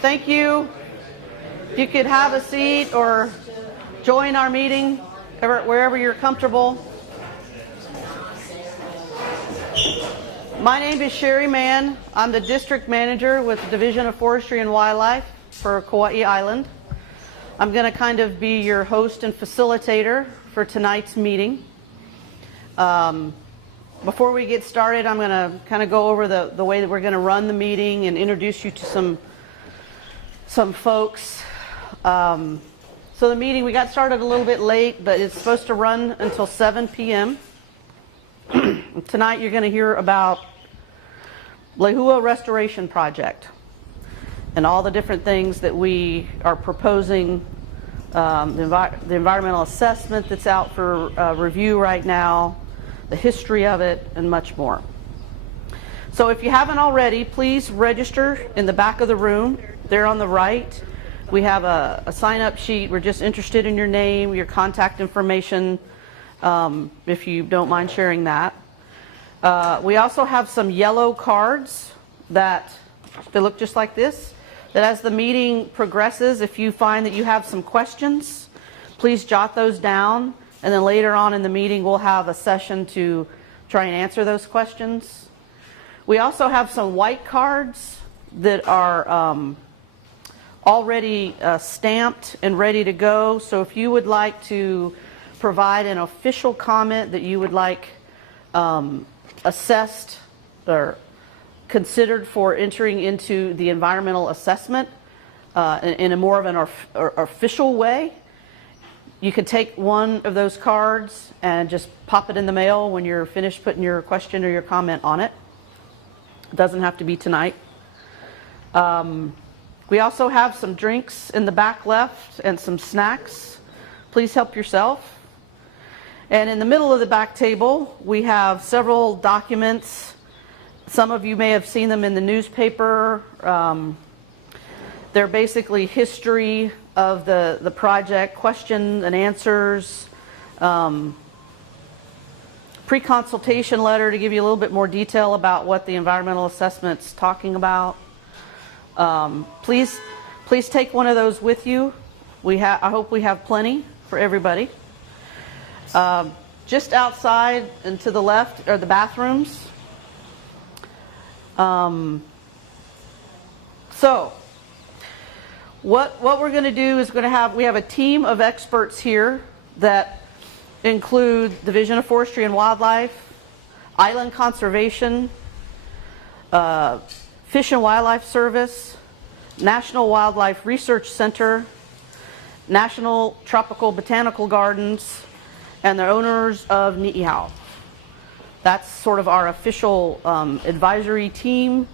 thank you. If you could have a seat or join our meeting wherever you're comfortable. My name is Sherry Mann. I'm the district manager with the Division of Forestry and Wildlife for Kauai Island. I'm going to kind of be your host and facilitator for tonight's meeting. Before we get started, I'm going to kind of go over the way that we're going to run the meeting and introduce you to some folks. So the meeting, we got started a little bit late, but it's supposed to run until 7 p.m. Tonight you're going to hear about Lehua Restoration Project and all the different things that we are proposing, the environmental assessment that's out for review right now, the history of it, and much more. So if you haven't already, please register in the back of the room. There on the right, we have a sign-up sheet. We're just interested in your name, your contact information, if you don't mind sharing that. We also have some yellow cards that they look just like this, that as the meeting progresses, if you find that you have some questions, please jot those down, and then later on in the meeting we'll have a session to try and answer those questions. We also have some white cards that are already stamped and ready to go, so if you would like to provide an official comment that you would like assessed or considered for entering into the environmental assessment in a more of an official way, you can take one of those cards and just pop it in the mail when you're finished putting your question or your comment on it. It doesn't have to be tonight. We also have some drinks in the back left and some snacks. Please help yourself. And in the middle of the back table, we have several documents. Some of you may have seen them in the newspaper. They're basically history of the project, questions and answers, pre-consultation letter to give you a little bit more detail about what the environmental assessment's talking about. Please take one of those with you. I hope we have plenty for everybody. Just outside and to the left are the bathrooms. So what we're going to do is we have a team of experts here that include Division of Forestry and Wildlife, Island Conservation, Fish and Wildlife Service, National Wildlife Research Center, National Tropical Botanical Gardens, and the owners of Ni'ihau. That's sort of our official advisory team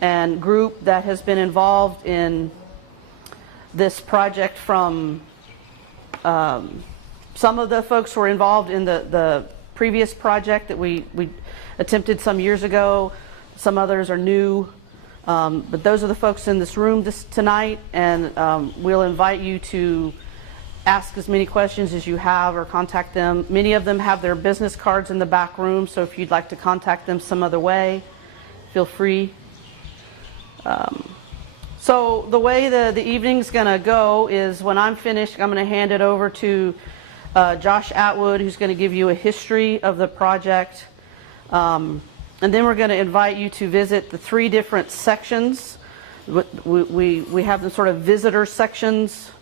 and group that has been involved in this project from some of the folks were involved in the previous project that we attempted some years ago. Some others are new, but those are the folks in this room tonight, and we'll invite you to ask as many questions as you have or contact them. Many of them have their business cards in the back room, so if you'd like to contact them some other way, feel free. So the way the evening's going to go is when I'm finished, I'm going to hand it over to Josh Atwood, who's going to give you a history of the project. And then we're going to invite you to visit the 3 different sections. We have the sort of visitor sections.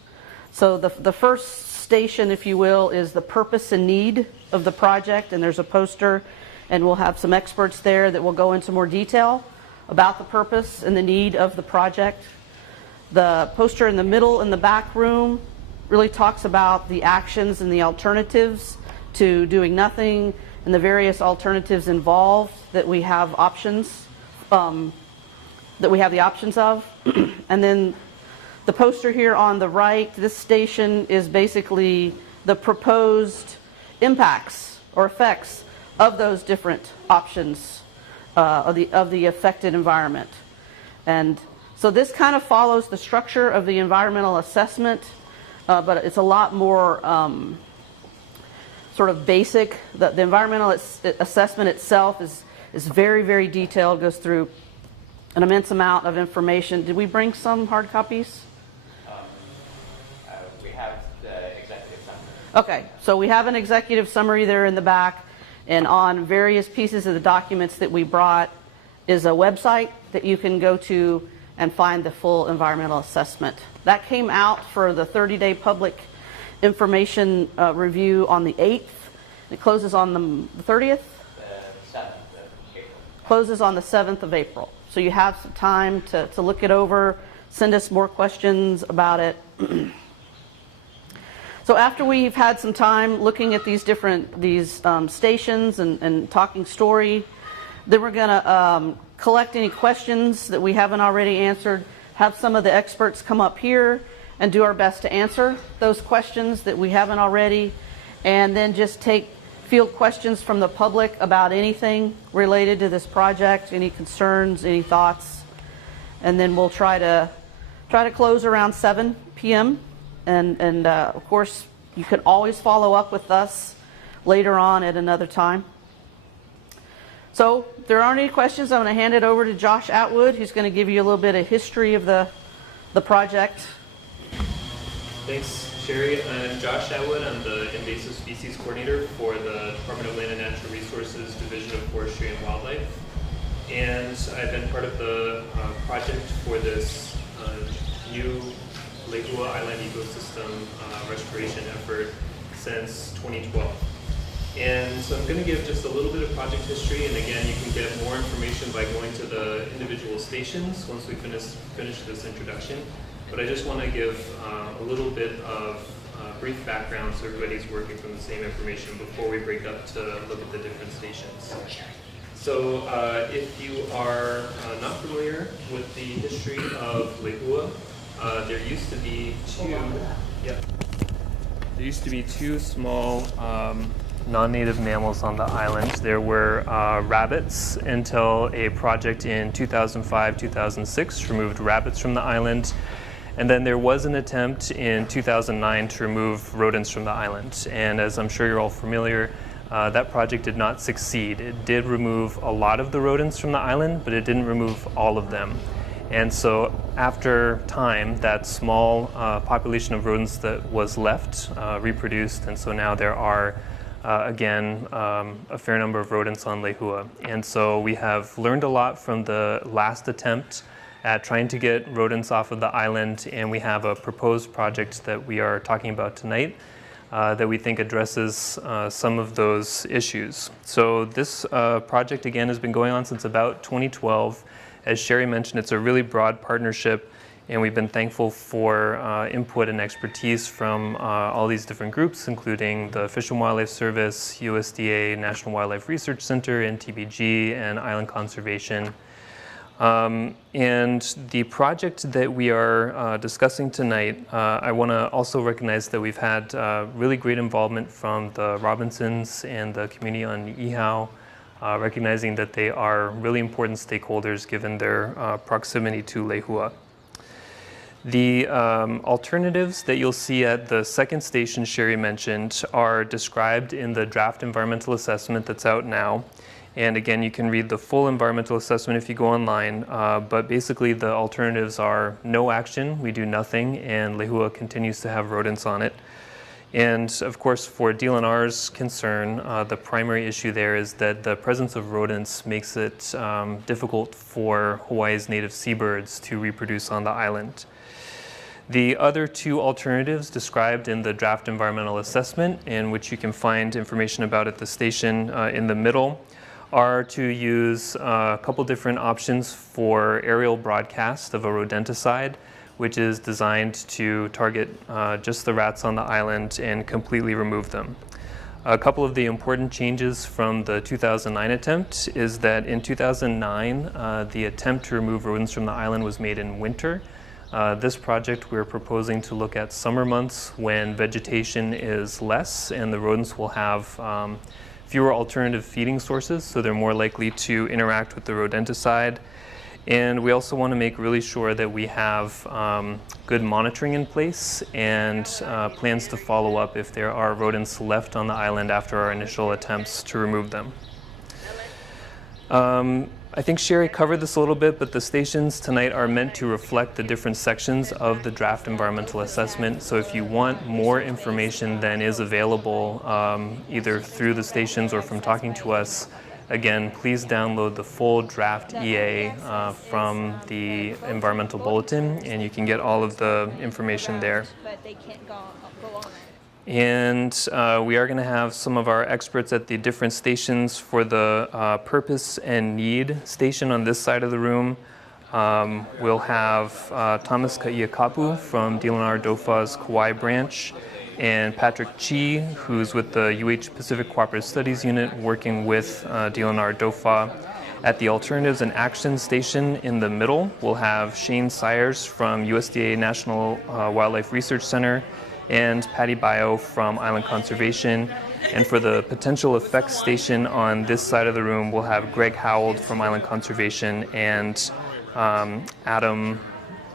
So the first station, if you will, is the purpose and need of the project, and there's a poster, and we'll have some experts there that will go into more detail about the purpose and the need of the project. The poster in the middle in the back room really talks about the actions and the alternatives to doing nothing and the various alternatives involved that we have options, that we have the options of. And then the poster here on the right, this station is basically the proposed impacts or effects of those different options of the affected environment. And so this kind of follows the structure of the environmental assessment, but it's a lot more sort of basic. The environmental assessment itself is very, very detailed, goes through an immense amount of information. Did we bring some hard copies? We have the executive summary. Okay, so we have an executive summary there in the back, and on various pieces of the documents that we brought is a website that you can go to and find the full environmental assessment. That came out for the 30-day public information review on the 8th. It closes on the 30th? The 7th of April. Closes on the 7th of April. So you have some time to look it over, send us more questions about it. So after we've had some time looking at these stations and talking story, then we're going to collect any questions that we haven't already answered, have some of the experts come up here and do our best to answer those questions that we haven't already, and then just take field questions from the public about anything related to this project, any concerns, any thoughts, and then we'll try to close around 7 p.m. And of course, you can always follow up with us later on at another time. So if there aren't any questions, I'm going to hand it over to Josh Atwood, who's going to give you a little bit of history of the project. Thanks, Sherry. I'm Josh Atwood. I'm the Invasive Species Coordinator for the Department of Land and Natural Resources Division of Forestry and Wildlife. And I've been part of the project for this new Lehua Island ecosystem restoration effort since 2012. And so I'm going to give just a little bit of project history, and again, you can get more information by going to the individual stations once we finish this introduction. But I just want to give a little bit of brief background so everybody's working from the same information before we break up to look at the different stations. So if you are not familiar with the history of Lehua, there used to be two small non-native mammals on the island. There were rabbits until a project in 2005-2006 removed rabbits from the island. And then there was an attempt in 2009 to remove rodents from the island. And as I'm sure you're all familiar, that project did not succeed. It did remove a lot of the rodents from the island, but it didn't remove all of them. And so after time, that small population of rodents that was left reproduced. And so now there are, again, a fair number of rodents on Lehua. And so we have learned a lot from the last attempt at trying to get rodents off of the island, and we have a proposed project that we are talking about tonight that we think addresses some of those issues. So this project, again, has been going on since about 2012. As Sherry mentioned, it's a really broad partnership, and we've been thankful for input and expertise from all these different groups, including the Fish and Wildlife Service, USDA, National Wildlife Research Center, NTBG, and Island Conservation. And the project that we are discussing tonight, I want to also recognize that we've had really great involvement from the Robinsons and the community on Ehau, recognizing that they are really important stakeholders given their proximity to Lehua. The alternatives that you'll see at the second station Sherry mentioned are described in the draft environmental assessment that's out now. And again, you can read the full environmental assessment if you go online, but basically the alternatives are no action, we do nothing, and Lehua continues to have rodents on it. And of course, for DLNR's concern, the primary issue there is that the presence of rodents makes it difficult for Hawaii's native seabirds to reproduce on the island. The other two alternatives described in the draft environmental assessment, in which you can find information about at the station in the middle, are to use a couple different options for aerial broadcast of a rodenticide, which is designed to target just the rats on the island and completely remove them. A couple of the important changes from the 2009 attempt is that in 2009, the attempt to remove rodents from the island was made in winter. This project, we're proposing to look at summer months when vegetation is less and the rodents will have fewer alternative feeding sources, so they're more likely to interact with the rodenticide. And we also want to make really sure that we have good monitoring in place and plans to follow up if there are rodents left on the island after our initial attempts to remove them. I think Sherry covered this a little bit, but the stations tonight are meant to reflect the different sections of the draft environmental assessment. So if you want more information than is available either through the stations or from talking to us, again, please download the full draft EA from the environmental bulletin, and you can get all of the information there. But they can't go on it. And we are going to have some of our experts at the different stations. For the purpose and need station on this side of the room, we'll have Thomas Ka'iakapu from DLNR DOFA's Kauai branch, and Patrick Chi, who's with the UH Pacific Cooperative Studies Unit, working with DLNR DOFA. At the Alternatives and Action Station in the middle, we'll have Shane Sayers from USDA National Wildlife Research Center, and Patty Bio from Island Conservation. And for the potential effects station on this side of the room, we'll have Greg Howell from Island Conservation and Adam,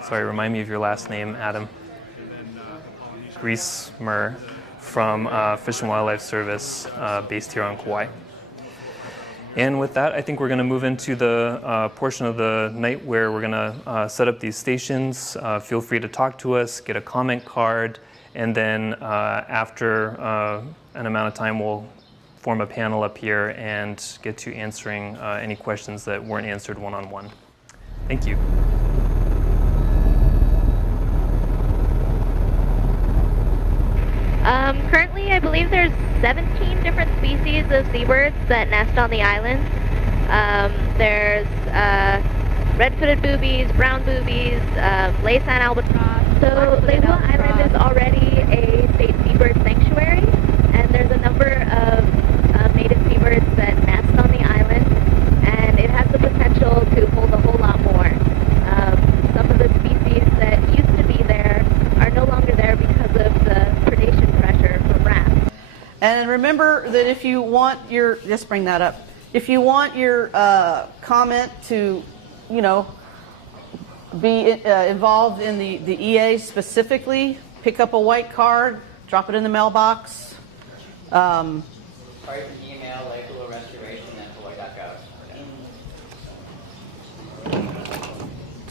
sorry, remind me of your last name, Adam. Griesmer from Fish and Wildlife Service based here on Kauai. And with that, I think we're going to move into the portion of the night where we're going to set up these stations. Feel free to talk to us, get a comment card, and then after an amount of time, we'll form a panel up here and get to answering any questions that weren't answered one-on-one. Thank you. Currently, I believe there's 17 different species of seabirds that nest on the island. There's red-footed boobies, brown boobies, Laysan albatross. So Lehua Island is already a state seabird sanctuary, and there's a number of native seabirds that nest on the island, and it has the potential to hold a whole lot more. Some of the species that used to be there are no longer there because of the predation pressure from rats. And remember that if you want your, just bring that up, if you want your comment to, you know, be involved in the EA specifically, pick up a white card, drop it in the mailbox. Or you can email Lehua restoration@hawaii.gov.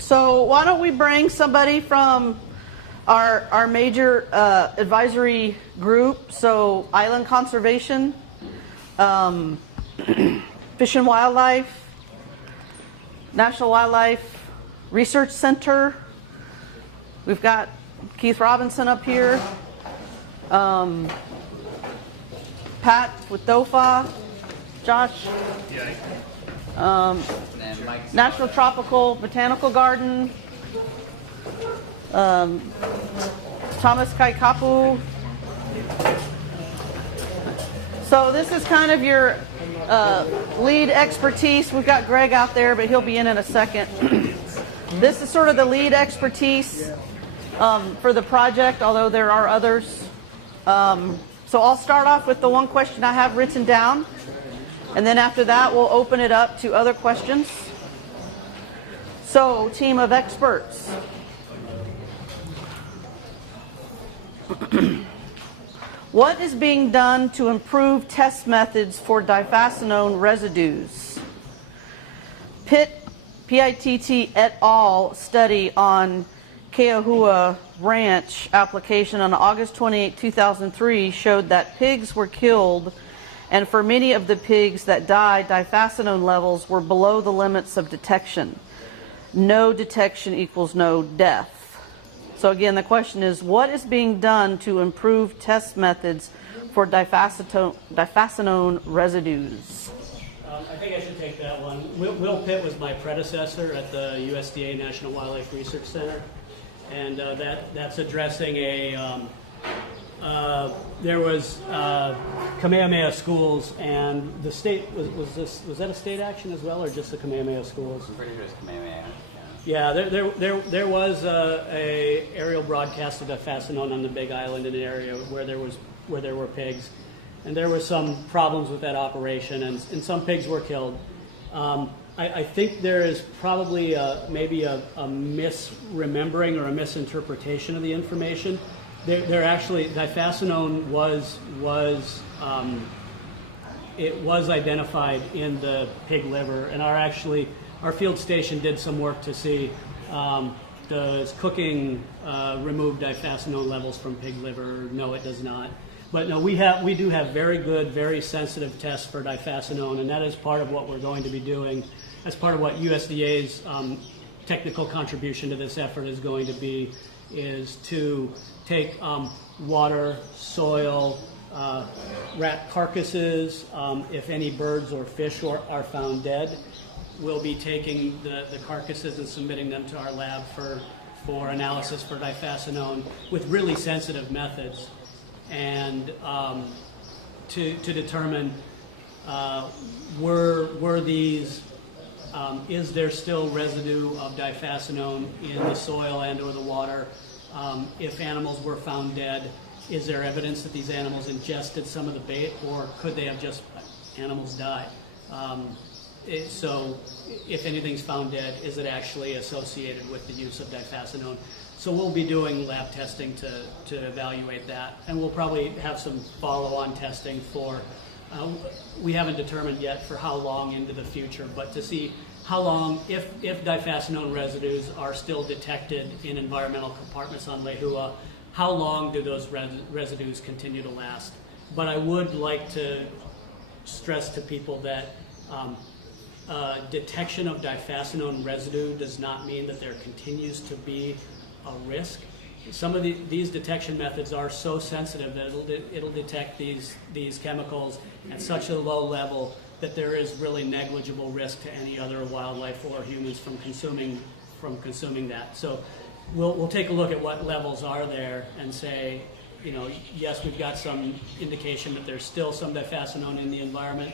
So why don't we bring somebody from our major advisory group, so Island Conservation, Fish and Wildlife, National Wildlife Research Center. We've got Keith Robinson up here. Pat with DOFA. Josh. National Tropical Botanical Garden. Thomas Ka'iakapu. So this is kind of your lead expertise. We've got Greg out there, but he'll be in a second. This is sort of the lead expertise for the project, although there are others. So I'll start off with the one question I have written down, and then after that we'll open it up to other questions. So, team of experts. What is being done to improve test methods for diphacinone residues? PITT et al. Study on Keohua Ranch application on August 28, 2003 showed that pigs were killed, and for many of the pigs that died, diphacinone levels were below the limits of detection. No detection equals no death. So again, the question is, what is being done to improve test methods for diphacinone residues? I think I should take that one. Will Pitt was my predecessor at the USDA National Wildlife Research Center, and that's addressing a, there was Kamehameha schools, and the state, was that a state action as well, or just the Kamehameha schools? I'm pretty sure it's Kamehameha. Yeah, there was a aerial broadcast of diphacinone on the Big Island in an area where there were pigs, and there were some problems with that operation, and some pigs were killed. I think there is probably maybe a misremembering or a misinterpretation of the information. There actually, diphacinone was it was identified in the pig liver, and our field station did some work to see does cooking remove diphacinone levels from pig liver? No, it does not. But no, we do have very good, very sensitive tests for diphacinone, and that is part of what we're going to be doing as part of what USDA's technical contribution to this effort is going to be, is to take water, soil, rat carcasses, if any birds or fish are found dead, we'll be taking the carcasses and submitting them to our lab for analysis for diphacinone with really sensitive methods, and to determine were these is there still residue of diphacinone in the soil and or the water? If animals were found dead, is there evidence that these animals ingested some of the bait, or could they have just animals died? So if anything's found dead, is it actually associated with the use of diphacinone? So we'll be doing lab testing to evaluate that, and we'll probably have some follow-on testing for, we haven't determined yet for how long into the future, but to see how long, if diphacinone residues are still detected in environmental compartments on Lehua, how long do those residues continue to last? But I would like to stress to people that detection of diphacinone residue does not mean that there continues to be a risk. Some of these detection methods are so sensitive that it'll detect these chemicals at such a low level that there is really negligible risk to any other wildlife or humans from consuming that. So we'll take a look at what levels are there and say, you know, yes, we've got some indication that there's still some diphacinone in the environment,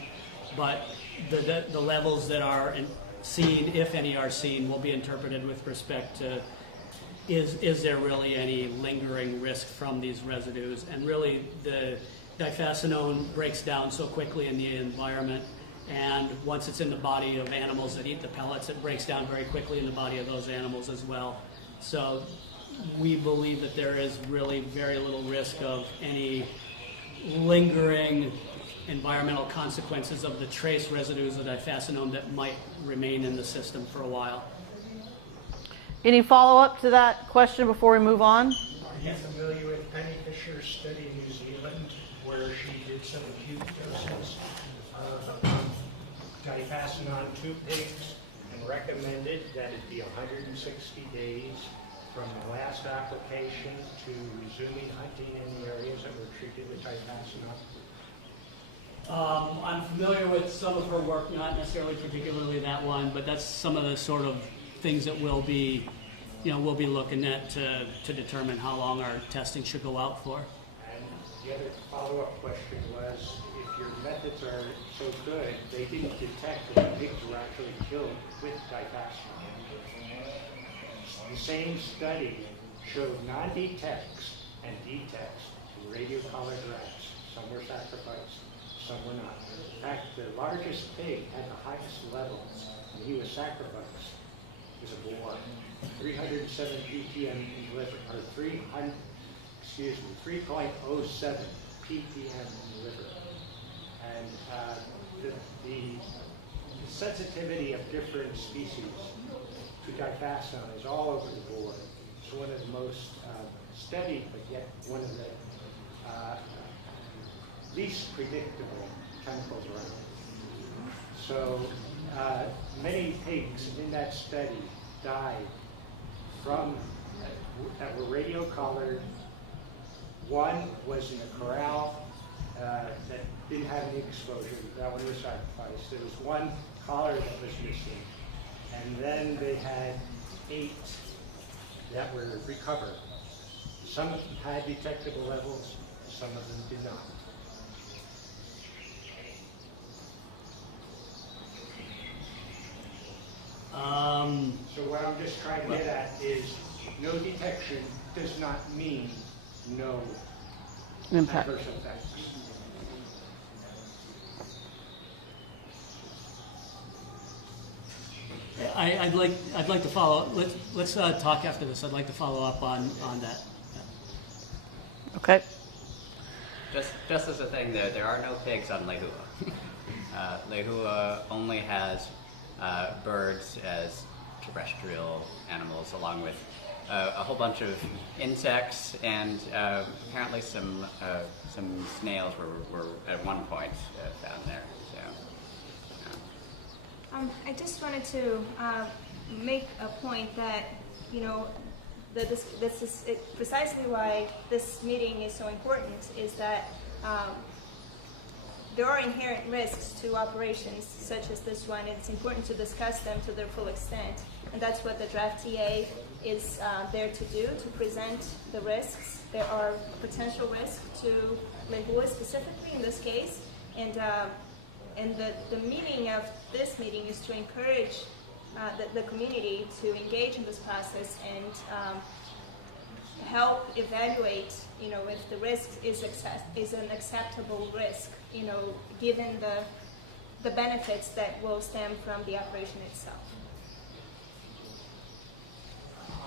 but the levels that are seen, if any are seen, will be interpreted with respect to is there really any lingering risk from these residues? And really, the diphacinone breaks down so quickly in the environment, and once it's in the body of animals that eat the pellets, it breaks down very quickly in the body of those animals as well. So we believe that there is really very little risk of any lingering environmental consequences of the trace residues of diphacinone that might remain in the system for a while. Any follow-up to that question before we move on? Are you familiar with Penny Fisher's study in New Zealand, where she did some acute doses of diphacinone to pigs and recommended that it be 160 days from the last application to resuming hunting in the areas that were treated with diphacinone? I'm familiar with some of her work, not necessarily particularly that one, but that's some of the sort of things that we'll be looking at to determine how long our testing should go out for. And the other follow-up question was, if your methods are so good, they didn't detect that the pigs were actually killed with diphacinone. The same study showed non-detects and detects in radio-collared rats. Some were sacrificed, some were not. In fact, the largest pig had the highest levels, and he was sacrificed. Is a boar, 307 ppm in liver, or 3.07 ppm in liver. And the sensitivity of different species to diphacinone is all over the board. It's one of the most studied, but yet one of the least predictable chemicals around. So many pigs in that study died that were radio collared. One was in a corral that didn't have any exposure. That one was sacrificed. There was one collar that was missing. And then they had 8 that were recovered. Some of them had detectable levels, some of them did not. So what I'm just trying to get at is no detection does not mean no Impact. adverse effects. I'd like to follow. Let's talk after this. I'd like to follow up on that. Okay. Just as a thing, there are no pigs on Lehua. Lehua only has birds as terrestrial animals, along with a whole bunch of insects and apparently some snails were at one point found there. So, I just wanted to make a point that, you know, that this is precisely why this meeting is so important, is that there are inherent risks to operations such as this one, and it's important to discuss them to their full extent. And that's what the draft TA is there to do, to present the risks. There are potential risks to Lehua specifically in this case, and the meaning of this meeting is to encourage the community to engage in this process and help evaluate, you know, if the risk is an acceptable risk, you know, given the benefits that will stem from the operation itself.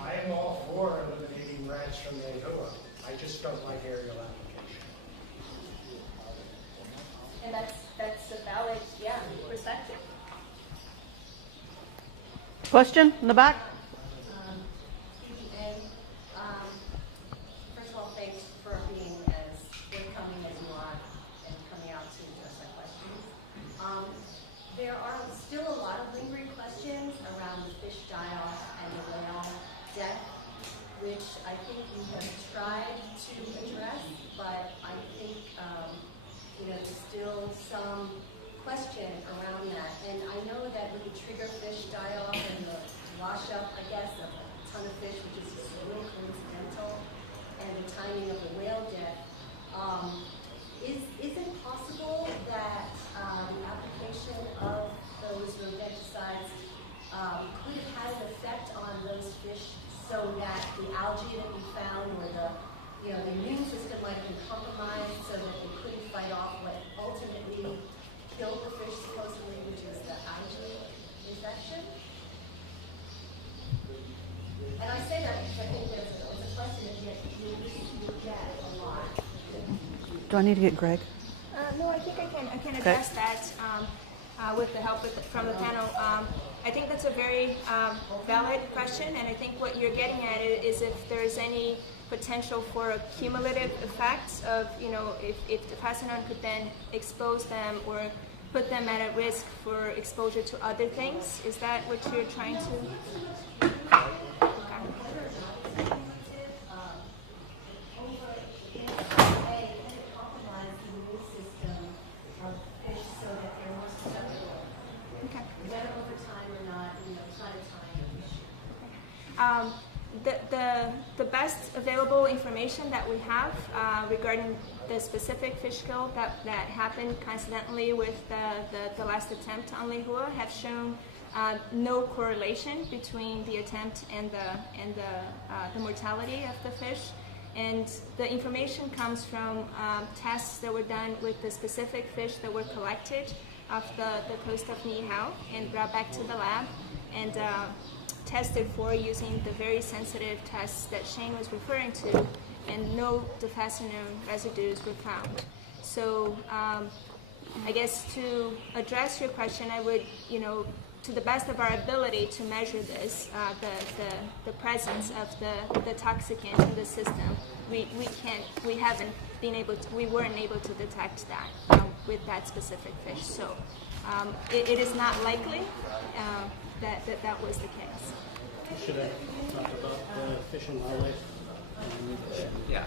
I am all for eliminating rats from Lehua. I just don't like aerial application. And that's a valid, perspective. Question in the back? First of all, thanks for being as forthcoming as you are and coming out to address our questions. There are still a lot of lingering questions around the fish die-off and the whale death, which I think we have tried to address, but I think there's still some question around that. And I know that with the triggerfish die-off and the wash-up, I guess, of a ton of fish, which is just really coincidental, and the timing of the whale death, is it possible that the application of those rodenticides could have had an effect on those fish so that the algae that we found or the immune system might have been compromised so that they couldn't fight off what ultimately killed the fish supposedly, which is the algae infection? And I say that because I think it's a question that you get a lot. Do I need to get Greg? No, I think I can address that with the help from the panel. I think that's a very valid question, and I think what you're getting at is if there is any potential for a cumulative effects of, if the pathogen could then expose them or put them at a risk for exposure to other things. Is that what you're trying to? The best available information that we have regarding the specific fish kill that happened coincidentally with the last attempt on Lehua have shown no correlation between the attempt and the mortality of the fish. And the information comes from tests that were done with the specific fish that were collected off the coast of Lehua and brought back to the lab and tested for using the very sensitive tests that Shane was referring to, and no diphacinone residues were found. So I guess to address your question, I would, to the best of our ability to measure this, the presence of the toxicant in the system, we weren't able to detect that with that specific fish. So it is not likely that was the case. Should I talk about the Fish and Wildlife? yeah.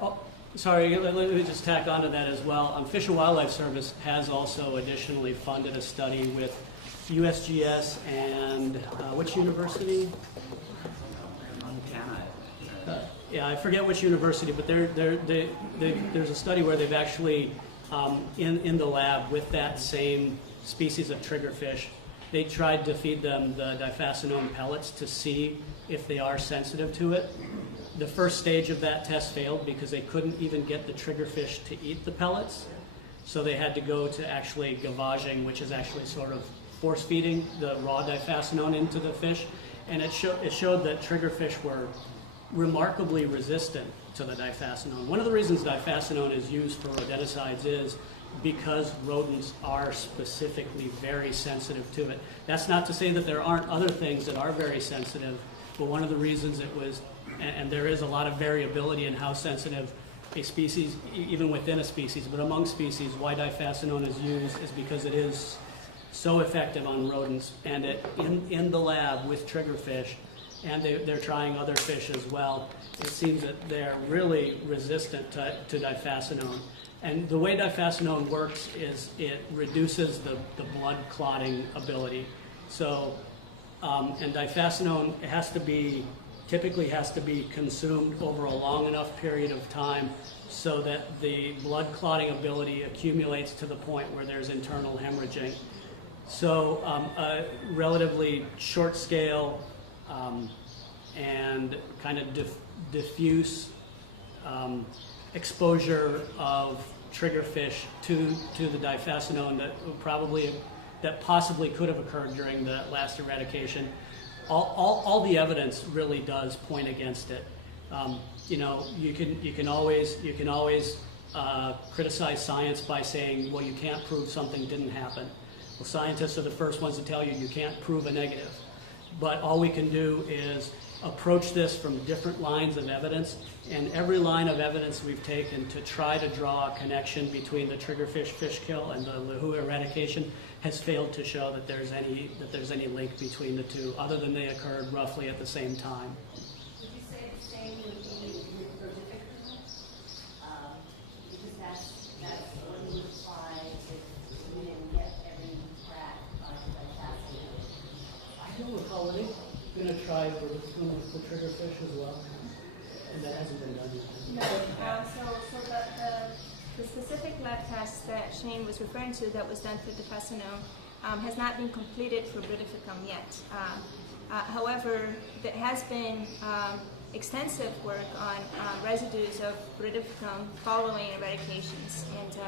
Oh, sorry, let me just tack onto that as well. Fish and Wildlife Service has also additionally funded a study with USGS and which university? Montana. Yeah, I forget which university, but there's a study where they've actually, in the lab with that same species of triggerfish, they tried to feed them the diphacinone pellets to see if they are sensitive to it. The first stage of that test failed because they couldn't even get the triggerfish to eat the pellets. So they had to go to actually gavaging, which is actually sort of force feeding the raw diphacinone into the fish. And it showed that triggerfish were remarkably resistant to the diphacinone. One of the reasons diphacinone is used for rodenticides is because rodents are specifically very sensitive to it. That's not to say that there aren't other things that are very sensitive, but one of the reasons it was, and there is a lot of variability in how sensitive a species, even within a species, but among species, why difascinone is used is because it is so effective on rodents, and in the lab with triggerfish, and they're trying other fish as well, it seems that they're really resistant to difascinone. And the way difascinone works is it reduces the blood clotting ability. So, and difascinone typically has to be consumed over a long enough period of time so that the blood clotting ability accumulates to the point where there's internal hemorrhaging. So a relatively short scale and kind of diffuse exposure of triggerfish to the difascinone that possibly could have occurred during the last eradication. All the evidence really does point against it. You know, you can always criticize science by saying, well, you can't prove something didn't happen. Well, scientists are the first ones to tell you you can't prove a negative. But all we can do is approach this from different lines of evidence, and every line of evidence we've taken to try to draw a connection between the triggerfish fish kill and the Lehua eradication has failed to show that there's any link between the two, other than they occurred roughly at the same time. Would you say the same would be with vertificum? Because that's what you would apply if we didn't get every crack by difascinone. I don't recall any. I'm going to try vertificum with the triggerfish as well, and that hasn't been done yet. No, so the specific lab test that Shane was referring to that was done for difascinone has not been completed for vertificum yet. However, there has been extensive work on residues of vertificum following eradications, and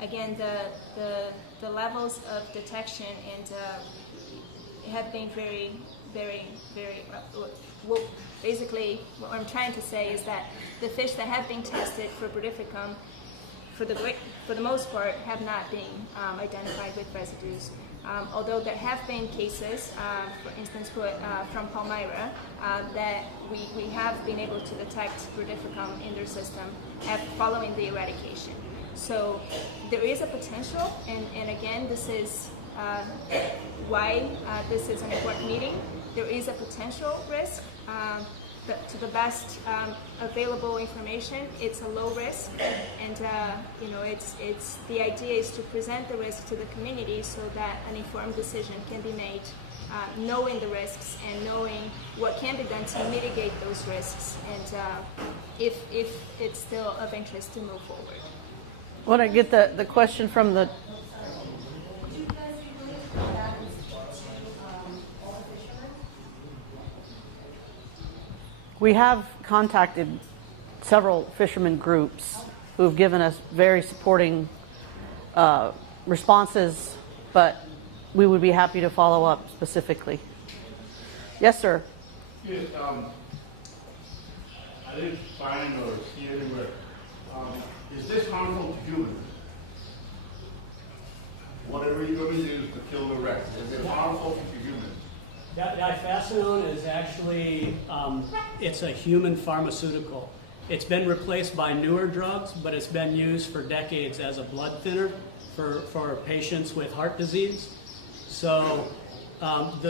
again, the levels of detection and have been very, well, basically what I'm trying to say is that the fish that have been tested for vertificum, for the most part, have not been identified with residues. Although there have been cases, for instance, from Palmyra, that we have been able to detect vertificum in their system following the eradication. So there is a potential, and again, this is why this is an important meeting. There is a potential risk. But to the best available information, it's a low risk, and you know, it's the idea is to present the risk to the community so that an informed decision can be made, knowing the risks and knowing what can be done to mitigate those risks, and if it's still of interest to move forward. Want to get the question from the. Would you guys be willing to go out and speak to all the fishermen? We have contacted several fishermen groups who have given us very supporting responses, but we would be happy to follow up specifically. Yes, sir. Yes, I didn't find or see anywhere. Is this harmful to humans? Whatever you're going to use to kill the wreck, is it harmful to humans? Difascinone is actually, it's a human pharmaceutical. It's been replaced by newer drugs, but it's been used for decades as a blood thinner for patients with heart disease. So, I'm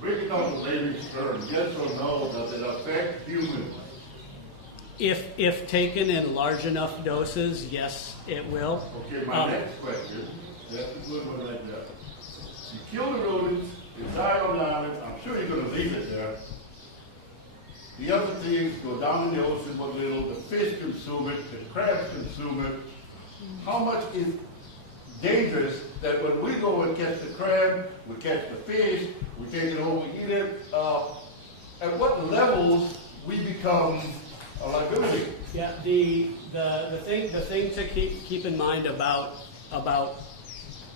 breaking down the layman's term. Yes or no, does it affect humans? If taken in large enough doses, yes, it will. Okay, my next question. That's a good one right there. You kill the rodents, they die on the island, I'm sure you're going to leave it there. The other things go down in the ocean a little, the fish consume it, the crabs consume it. How much is dangerous that when we go and catch the crab, we catch the fish, we take it home, we eat it, at what levels we become a liability? Yeah, the thing to keep in mind about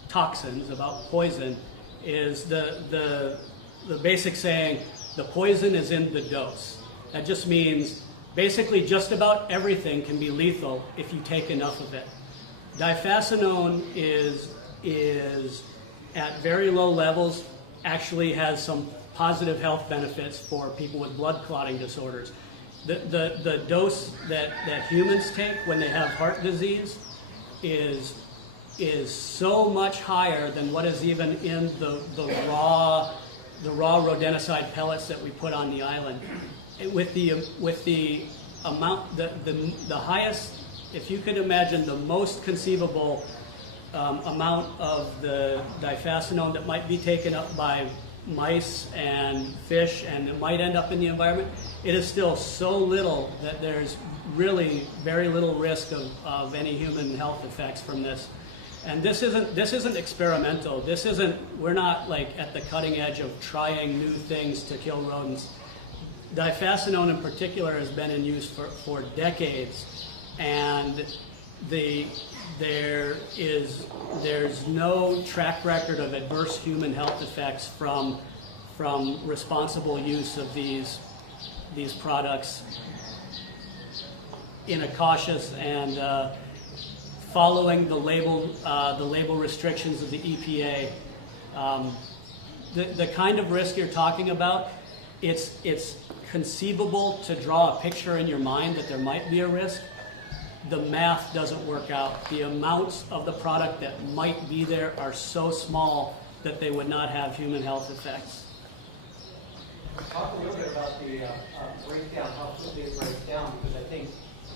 toxins, about poison, is the basic saying, the poison is in the dose. That just means Basically, just about everything can be lethal if you take enough of it. Diphacinone is at very low levels, actually has some positive health benefits for people with blood clotting disorders. The dose that humans take when they have heart disease is so much higher than what is even in the raw rodenticide pellets that we put on the island. With the amount, the highest, if you could imagine the most conceivable amount of the diphacinone that might be taken up by mice and fish and it might end up in the environment, it is still so little that there's really very little risk of any human health effects from this. And this isn't experimental. We're not like at the cutting edge of trying new things to kill rodents. Diphacinone in particular has been in use for decades, and there's no track record of adverse human health effects from responsible use of these products in a cautious and following the label restrictions of the EPA. The kind of risk you're talking about, it's conceivable to draw a picture in your mind that there might be a risk. The math doesn't work out. The amounts of the product that might be there are so small that they would not have human health effects. Talk a little bit about the breakdown, how quickly it breaks down, because I think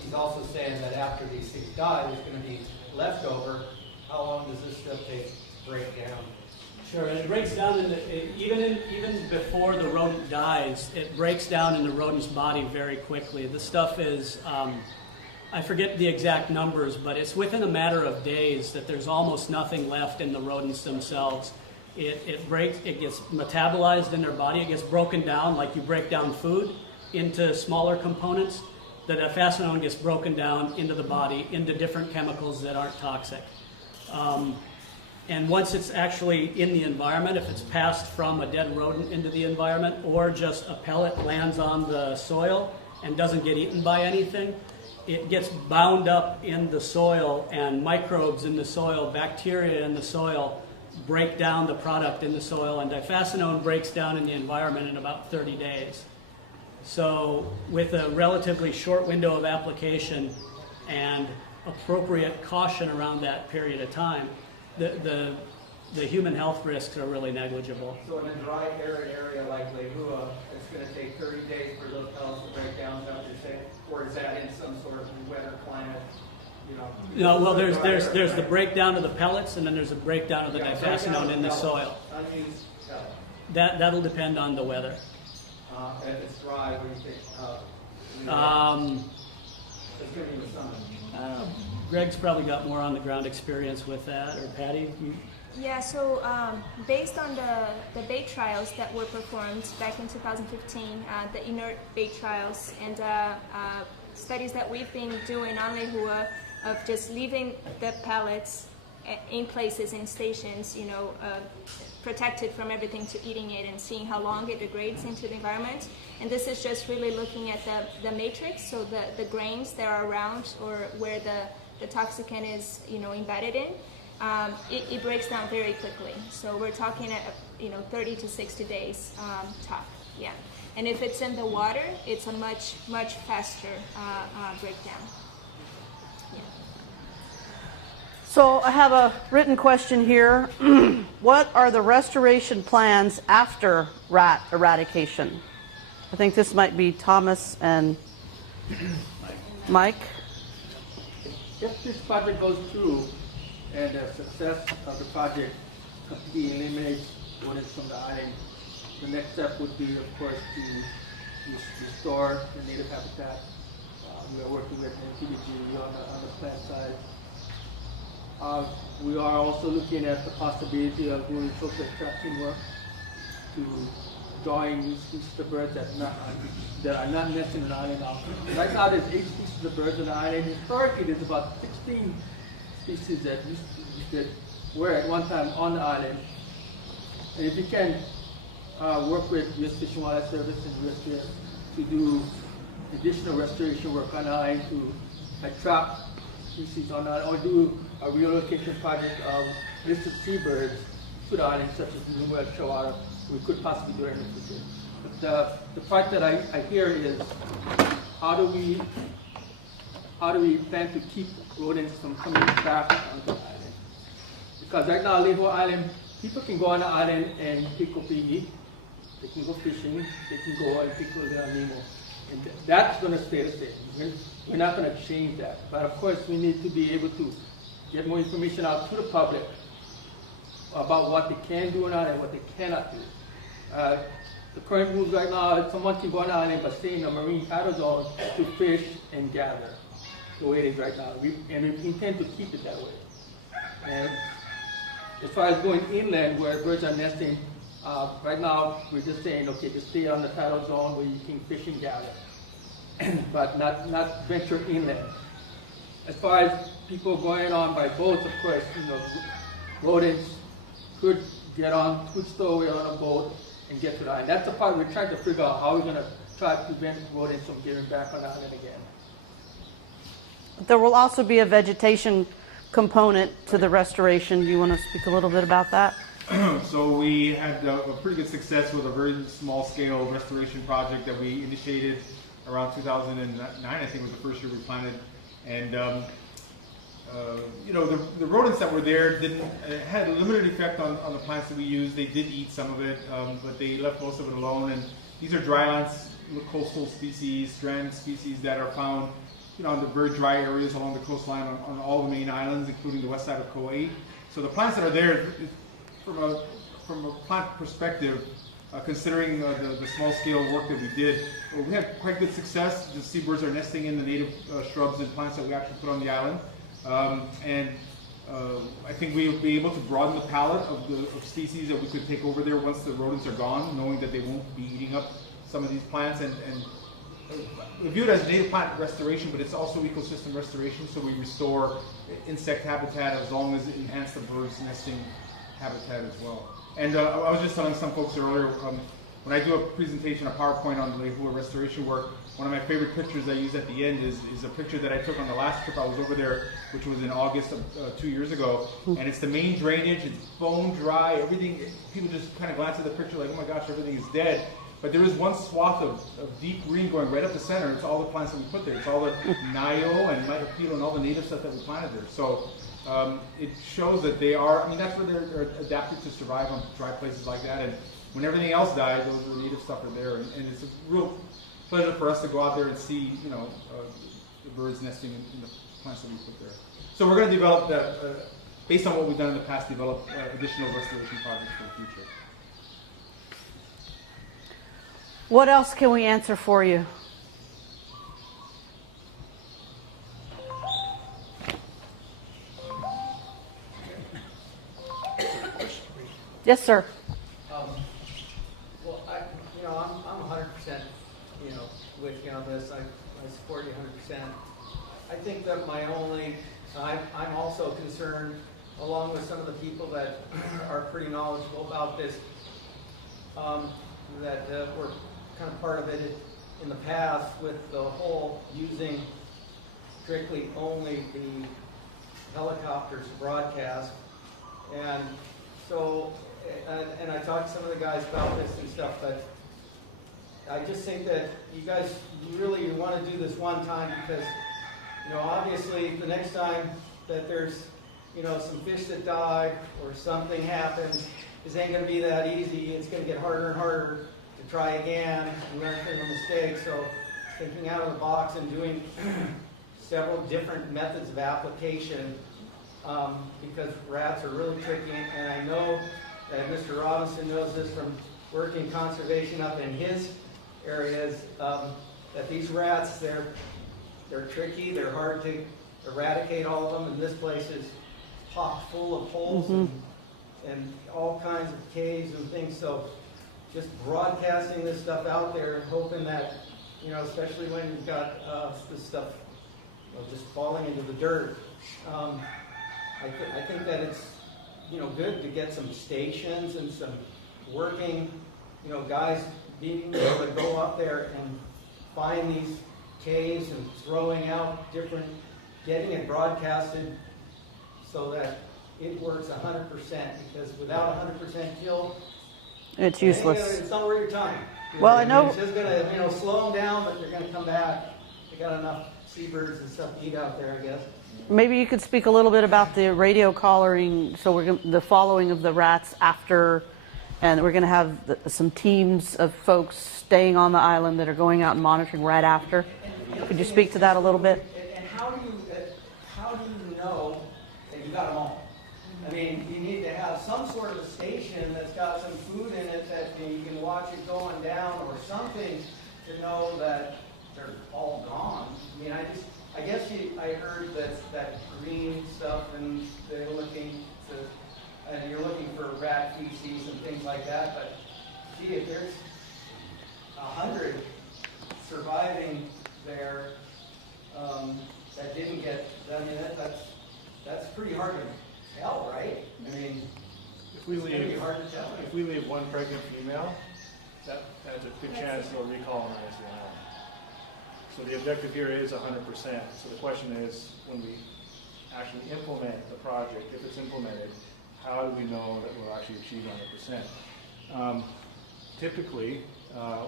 he's also saying that after these things die, there's going to be leftover. How long does this stuff take to break down? Sure, and it breaks down even before the rodent dies. It breaks down in the rodent's body very quickly. The stuff is, I forget the exact numbers, but it's within a matter of days that there's almost nothing left in the rodents themselves. It gets metabolized in their body. It gets broken down like you break down food into smaller components. The diphacinone gets broken down into the body into different chemicals that aren't toxic. And once it's actually in the environment, if it's passed from a dead rodent into the environment or just a pellet lands on the soil and doesn't get eaten by anything, it gets bound up in the soil, and microbes in the soil, bacteria in the soil, break down the product in the soil, and diphacinone breaks down in the environment in about 30 days. So with a relatively short window of application and appropriate caution around that period of time, the human health risks are really negligible. So in a dry, arid area like Lehua, it's going to take 30 days for those pellets to break down, is that what you're saying? Or is that in some sort of weather climate? No, well, there's the breakdown of the pellets, and then there's a breakdown of the diphacinone in the soil. Unused pellet. That'll depend on the weather. If it's dry, what do you think? It's going to be in the summer. Greg's probably got more on the ground experience with that, or Patty. Yeah, so based on the bait trials that were performed back in 2015, the inert bait trials, and studies that we've been doing on Lehua of just leaving the pellets in places, in stations, protected from everything to eating it and seeing how long it degrades into the environment. And this is just really looking at the matrix, so the grains that are around or where the toxicant is embedded in. It breaks down very quickly. So we're talking 30 to 60 days top. Yeah. And if it's in the water, it's a much faster breakdown. Yeah. So I have a written question here. What are the restoration plans after rat eradication? I think this might be Thomas and Mike. If this project goes through and the success of the project completely eliminates rodents from the island, the next step would be, of course, to restore the native habitat. We are working with NTBG on the plant side. We are also looking at the possibility of doing social extraction work to drawing new species of birds that are not nesting on the island now. Right now there's 8 species of birds on the island. Historically there's about 16 species that were at one time on the island. And if you can work with U.S. Fish and Wildlife Service and USDS to do additional restoration work on the island to attract species on the island, or do a relocation project of listed seabirds to the island, such as Lehua and Chihuahua, we could possibly do it in the future. But the part that I hear is, how do we plan to keep rodents from coming back onto the island? Because right now, Lehua Island, people can go on the island and pick up piggy, they can go fishing, they can go and pick up the Nemo. And that's going to stay the same. We're not going to change that. But of course, we need to be able to get more information out to the public about what they can do or not and what they cannot do. The current rules right now, someone can go on the island but stay in a marine tidal zone to fish and gather, the way it is right now. And we intend to keep it that way. And as far as going inland where birds are nesting, right now we're just saying, okay, just stay on the tidal zone where you can fish and gather, but not venture inland. As far as people going on by boats, of course, rodents could stow away on a boat and get to the island. That's the part we're trying to figure out, how we're going to try to prevent rodents from getting back on the island again. There will also be a vegetation component to the restoration. Do you want to speak a little bit about that? So we had a pretty good success with a very small scale restoration project that we initiated around 2009, I think was the first year we planted. And the rodents that were there had a limited effect on the plants that we used. They did eat some of it, but they left most of it alone. And these are dryland coastal species, strand species that are found on the very dry areas along the coastline on all the main islands, including the west side of Kauai. So the plants that are there, from a plant perspective, considering the small-scale work that we did, we had quite good success. The seabirds are nesting in the native shrubs and plants that we actually put on the island. I think we'll be able to broaden the palette of species that we could take over there once the rodents are gone, knowing that they won't be eating up some of these plants. And we view it as native plant restoration, but it's also ecosystem restoration, so we restore insect habitat as long as it enhances the birds' nesting habitat as well. And I was just telling some folks earlier, when I do a presentation, a PowerPoint on Lehua restoration work, one of my favorite pictures I use at the end is a picture that I took on the last trip I was over there, which was in August of 2 years ago. And it's the main drainage, it's bone dry, everything, people just kind of glance at the picture like, oh my gosh, everything is dead. But there is one swath of deep green going right up the center. It's all the plants that we put there. It's all the Nio and Mitopetal and all the native stuff that we planted there. So it shows that they are, that's where they're adapted to survive on dry places like that. And when everything else dies, those are the native stuff are there. And it's a real pleasure for us to go out there and see, the birds nesting in the plants that we put there. So we're going to develop that, based on what we've done in the past, develop additional restoration projects for the future. What else can we answer for you? Yes, sir. Well, I'm 100%, with you on this. I support you 100%. I think that I'm also concerned, along with some of the people that are pretty knowledgeable about this, that were kind of part of it in the past with the whole using strictly only the helicopters broadcast. And so, and I talked to some of the guys about this and stuff, but I just think that you guys really want to do this one time because, obviously the next time that there's, some fish that die or something happens, this ain't going to be that easy. It's going to get harder and harder to try again and learn from the mistakes. So thinking out of the box and doing several different methods of application, because rats are really tricky. And I know that Mr. Robinson knows this from working conservation up in his areas, that these rats, they're tricky, they're hard to eradicate, all of them, and this place is pocked full of holes and all kinds of caves and things. So just broadcasting this stuff out there, hoping that, especially when you've got this stuff just falling into the dirt, I think that it's good to get some stations and some working guys being able to go up there find these caves and throwing out different, getting it broadcasted so that it works 100%, because without 100% kill, It's useless. it's not worth your time. Well, I know. It's just gonna, slow them down, but they're gonna come back. They got enough seabirds and stuff to eat out there, I guess. Maybe you could speak a little bit about the radio collaring. So the following of the rats after, and we're going to have some teams of folks staying on the island that are going out and monitoring right after. Could you speak to that a little bit? And how do you know that you got them all? I mean, you need to have some sort of a station that's got some food in it that you can watch it going down, or something to know that they're all gone. I mean, I guess I heard that green stuff, and they're looking to, and you're looking for rat feces and things like that. But gee, if there's 100 surviving there that didn't get, I mean, that's pretty hard to tell, right? I mean, If we it's gonna be leave, hard to tell. if we leave one pregnant female, that has a good chance they'll recolonize the island. So the objective here is 100%. So the question is, when we actually implement the project, if it's implemented, how do we know that we'll actually achieve 100%? Typically,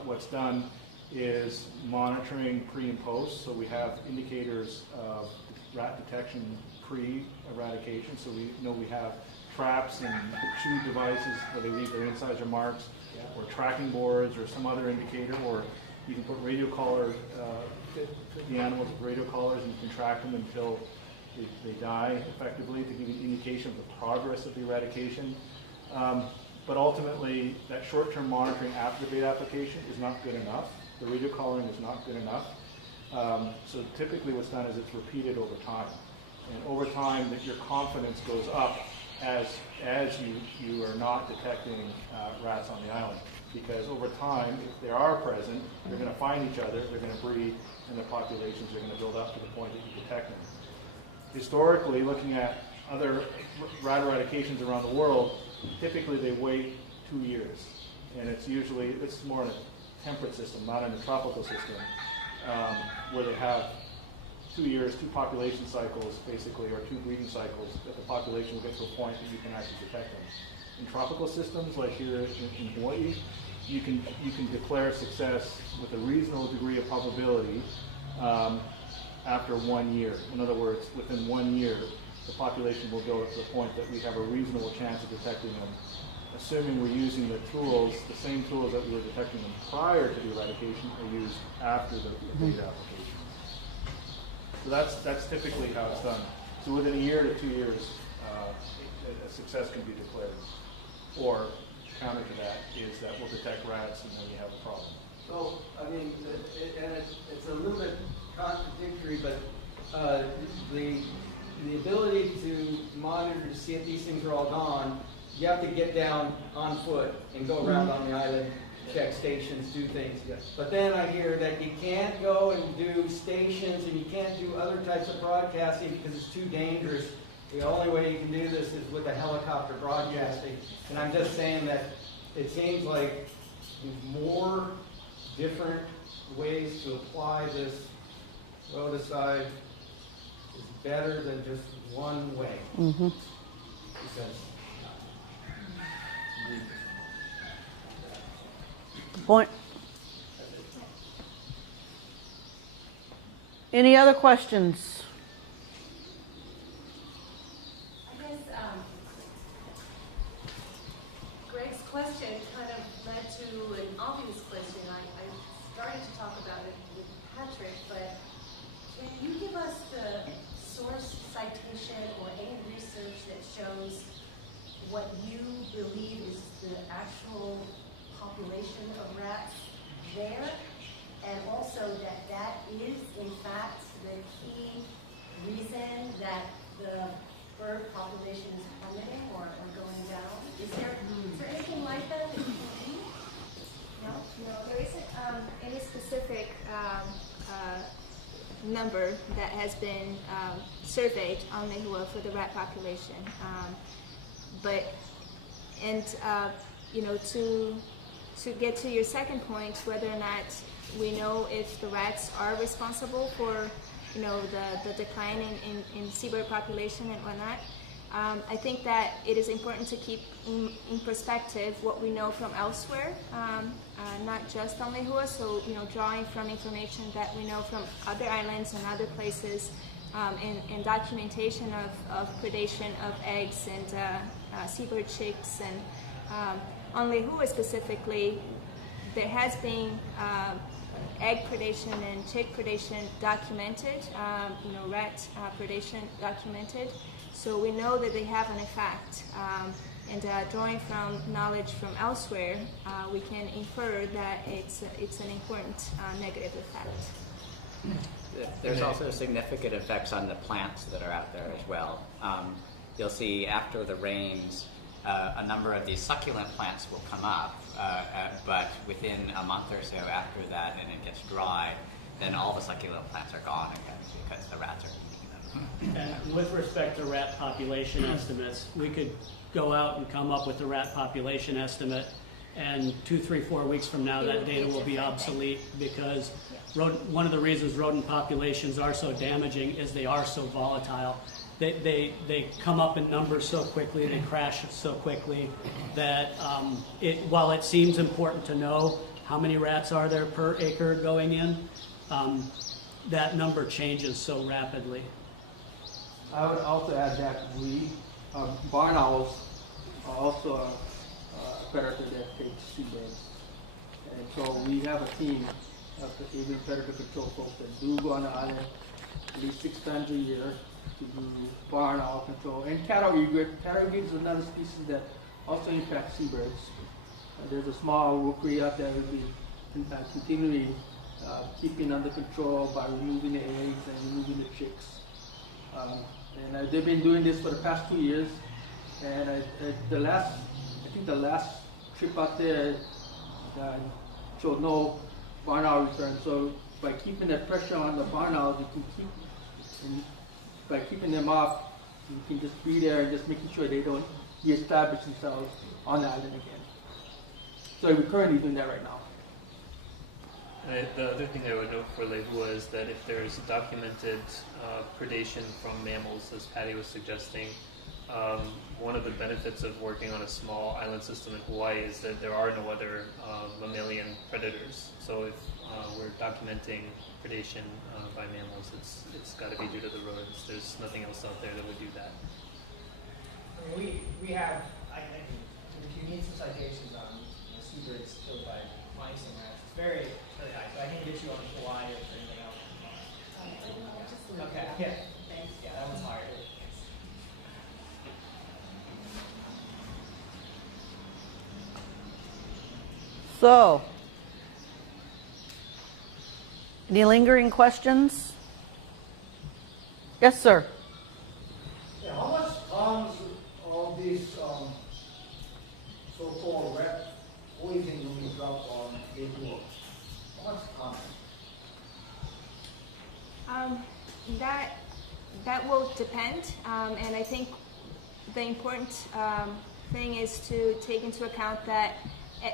what's done is monitoring pre and post. So we have indicators of rat detection pre-eradication. So we know we have traps and chew devices where they leave their incisor marks, or tracking boards, or some other indicator, or you can put radio collar, the animals with radio collars, and you can track them until they die effectively to give you an indication of the progress of the eradication. But ultimately, that short-term monitoring after the bait application is not good enough. The radio collaring is not good enough. So typically what's done is it's repeated over time. And over time, that your confidence goes up as you are not detecting rats on the island. Because over time, if they are present, they're going to find each other, they're going to breed, and the populations are going to build up to the point that you detect them. Historically, looking at other rat eradications around the world, typically they wait 2 years. And it's usually, it's more in a temperate system, not in a tropical system, where they have 2 years, 2 population cycles, basically, or 2 breeding cycles, that the population will get to a point that you can actually detect them. In tropical systems, like here in Hawaii, you can declare success with a reasonable degree of probability after 1 year. In other words, within 1 year, the population will build up to the point that we have a reasonable chance of detecting them, assuming we're using the tools, the same tools that we were detecting them prior to the eradication are used after the bait application. So that's typically how it's done. So within a year to 2 years, a success can be declared. Or counter to that is that we'll detect rats and then we have a problem. So, I mean, it's a little bit contradictory, but the ability to monitor to see if these things are all gone, you have to get down on foot and go around on the island, check stations, do things. Yes. But then I hear that you can't go and do stations and you can't do other types of broadcasting because it's too dangerous. The only way you can do this is with a helicopter broadcasting. And I'm just saying that it seems like more different ways to apply this roticide is better than just one way. Because Point. Any other questions? Greg's question kind of led to an obvious question. I started to talk about it with Patrick, but can you give us the source citation or any research that shows what you believe is the actual population of rats there, and also that is in fact the key reason that the bird population is plummeting or going down? Is there anything like that that you can see? No? No, there isn't any specific number that has been surveyed on Lehua for the rat population. to get to your second point, whether or not we know if the rats are responsible for, you know, the decline in seabird population and whatnot, I think that it is important to keep in perspective what we know from elsewhere, not just on Lehua. So, you know, drawing from information that we know from other islands and other places, and documentation of predation of eggs and seabird chicks. And on Lehua specifically, there has been egg predation and chick predation documented, you know, rat predation documented. So we know that they have an effect. And drawing from knowledge from elsewhere, we can infer that it's an important negative effect. There's also significant effects on the plants that are out there as well. You'll see after the rains, a number of these succulent plants will come up, but within a month or so after that, and it gets dry, then all the succulent plants are gone again because the rats are eating them. And with respect to rat population estimates, we could go out and come up with a rat population estimate, and 2, 3, 4 weeks from now, that data will be obsolete because one of the reasons rodent populations are so damaging is they are so volatile. They come up in numbers so quickly, they crash so quickly that while it seems important to know how many rats are there per acre going in, that number changes so rapidly. I would also add that barn owls are also a predator that takes seabirds. And so we have a team of avian predator control folks that do go on the island at least 6 times a year to do barn owl control. And cattle egret. Cattle egret is another species that also impacts seabirds. There's a small rookery out there that we continually keeping under control by removing the eggs and removing the chicks. And they've been doing this for the past 2 years. And I think the last trip out there showed no barn owl return. So by keeping that pressure on the barn owls, you can keep, by keeping them off, you can just be there and just making sure they don't reestablish themselves on the island again. So we're currently doing that right now. The other thing I would note for Lehua is that if there's documented predation from mammals, as Patty was suggesting, one of the benefits of working on a small island system in Hawaii is that there are no other mammalian predators. So if we're documenting predation by mammals, it's got to be due to the rodents. There's nothing else out there that would do that. I mean, we have, if you need some citations on seabirds killed by mice and rats, it's very high. So I can get you on Hawaii or anything else. Okay, yeah. Thanks. Yeah, that one's hard. So, any lingering questions? Yes, sir. Yeah, how much tons of this so-called rat poison do we drop on Lehua? How much tons? That will depend, and I think the important thing is to take into account that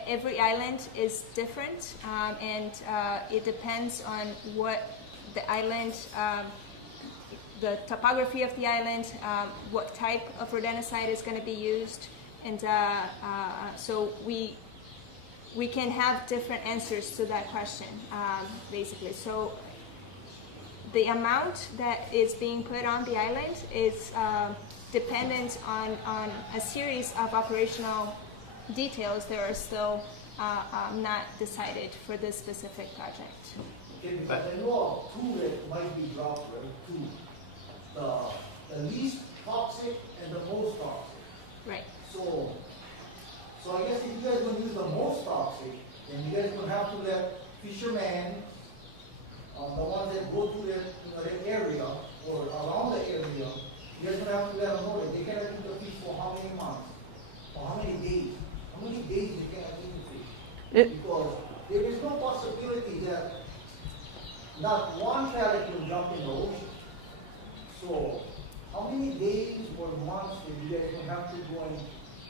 every island is different, and it depends on what the island, the topography of the island, what type of rodenticide is going to be used, and so we can have different answers to that question, basically. So the amount that is being put on the island is dependent on a series of operational details that are still not decided for this specific project. Okay, because I know two that might be dropped, right? Two. The least toxic and the most toxic. Right. So I guess if you guys going to use the most toxic, then you guys going to have to let fishermen, the ones that go to the area or around the area, you guys going to have to let them know that they cannot eat the fish for how many months or how many days. How many days they cannot eat the fish? Because there is no possibility that not one ferret will jump in the ocean. So how many days or months that you guys will have to go and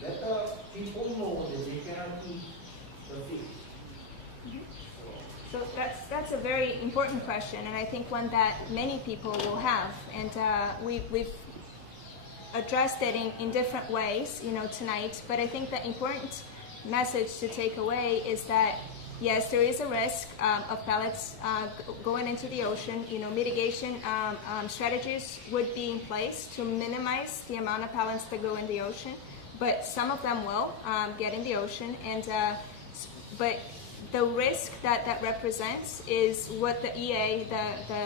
let the people know that they cannot eat the fish? So that's a very important question, and I think one that many people will have. And we've addressed it in different ways, tonight. But I think the important message to take away is that yes, there is a risk of pellets going into the ocean. Mitigation strategies would be in place to minimize the amount of pellets that go in the ocean, but some of them will get in the ocean. And but the risk that represents is what the EA,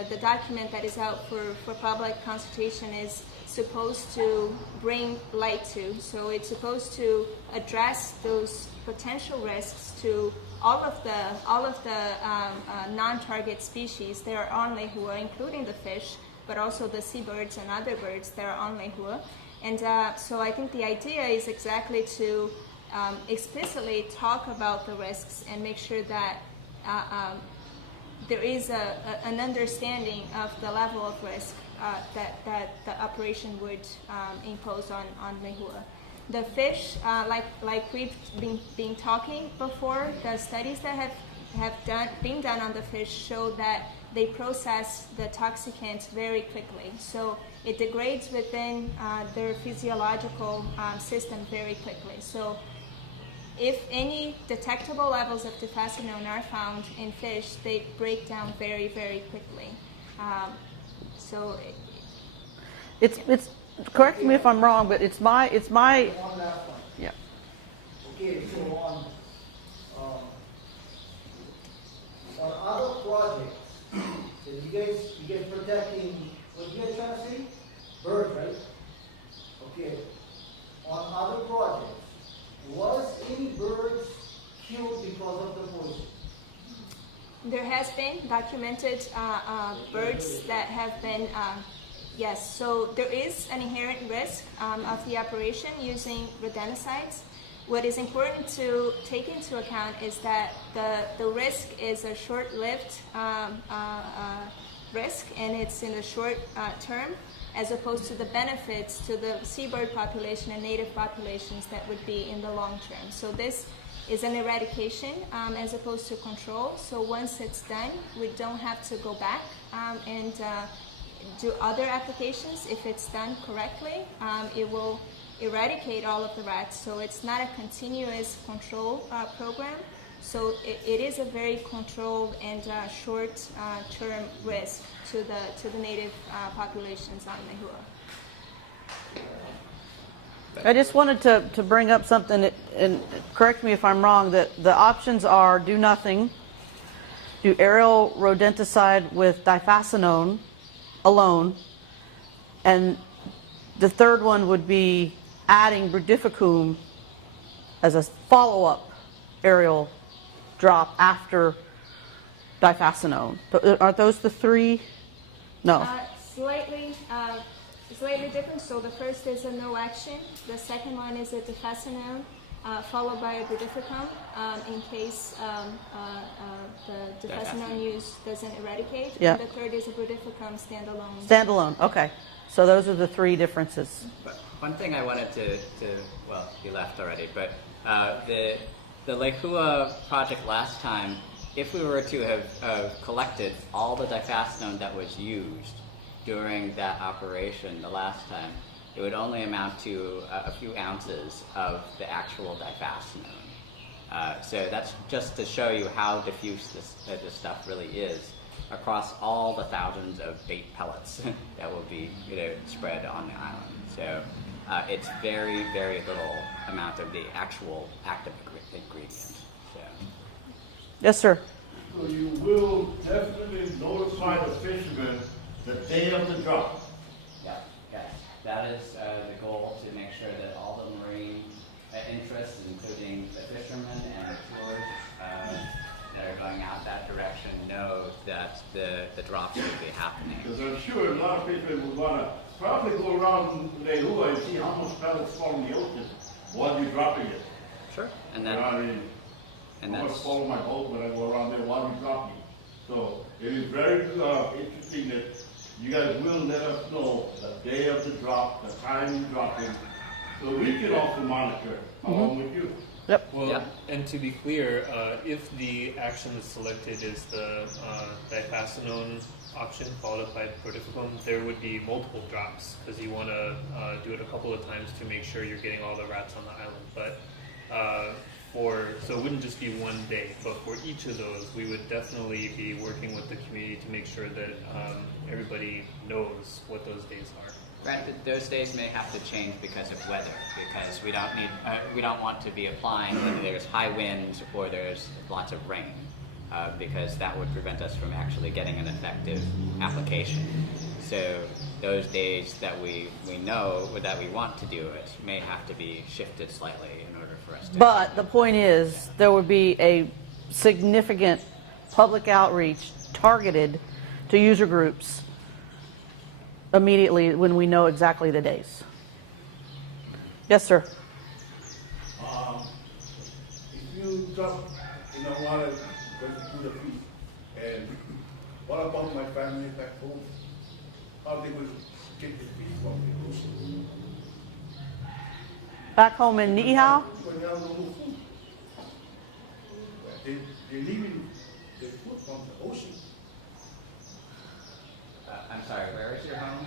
the document that is out for public consultation, is supposed to bring light to. So it's supposed to address those potential risks to all of the non-target species that are on Lehua, including the fish, but also the seabirds and other birds that are on Lehua. And so I think the idea is exactly to explicitly talk about the risks and make sure that there is an understanding of the level of risk that the operation would impose on Lehua. The fish, like we've been talking before, the studies that have been done on the fish show that they process the toxicants very quickly. So it degrades within their physiological system very quickly. So if any detectable levels of difecinone are found in fish, they break down very, very quickly. It's correct me if I'm wrong, but it's my One last one. yeah. Okay, so on other projects, so you guys protecting, what you guys trying to say? Birds, right? Okay. On other projects, was any birds killed because of the poison? There has been documented birds that have been, yes, so there is an inherent risk of the operation using rodenticides. What is important to take into account is that the risk is a short-lived risk, and it's in the short term, as opposed to the benefits to the seabird population and native populations that would be in the long term. So this is an eradication as opposed to control. So once it's done, we don't have to go back and do other applications. If it's done correctly, it will eradicate all of the rats. So it's not a continuous control program. So it is a very controlled and short-term risk to the native populations on Lehua. I just wanted to bring up something, and correct me if I'm wrong, that the options are do nothing, do aerial rodenticide with difecinone alone, and the third one would be adding brudificum as a follow-up aerial drop after difecinone. Aren't those the three? No. Slightly different. So the first is a no action. The second one is a difecinone followed by a brudificum in case the difecinone use doesn't eradicate. Yeah. And the third is a brudificum standalone. Standalone. Okay. So those are the three differences. But one thing I wanted to well, you left already, but the Lehua project last time, if we were to have collected all the difecinone that was used during that operation the last time, it would only amount to a few ounces of the actual difecinone. So that's just to show you how diffuse this stuff really is across all the thousands of bait pellets that will be spread on the island. So it's very, very little amount of the actual active ingredient. So. Yes, sir. So you will definitely notify the fishermen the day of the drop. Yeah, yes. That is the goal, to make sure that all the marine interests, including the fishermen and the tours that are going out that direction, know that the drops will be happening. Because I'm sure a lot of fishermen would want to probably go around Lehua and see how much pellets fall in the ocean while you're dropping it. Sure. And then, I must follow my boat when I go around there while you're dropping. So it is very interesting that you guys will let us know the day of the drop, the time you're dropping, so we can also monitor along with you. Yep. Well, Yeah. and to be clear, if the action that's selected is the diphacinone option followed up by protifocone, there would be multiple drops because you want to do it a couple of times to make sure you're getting all the rats on the island. But so it wouldn't just be one day, but for each of those, we would definitely be working with the community to make sure that everybody knows what those days are. Granted, those days may have to change because of weather, because we don't want to be applying when there's high winds or there's lots of rain, because that would prevent us from actually getting an effective application. So those days that we know or that we want to do it may have to be shifted slightly in order for us to. But the point is, there would be a significant public outreach targeted to user groups immediately when we know exactly the days. Yes, sir. If you drop in the water, going to the fish, and what about my family back home? How they will get the fish from the ocean? Back home in Niihau? When they have no food. They're leaving the food from the ocean. I'm sorry, where is your home?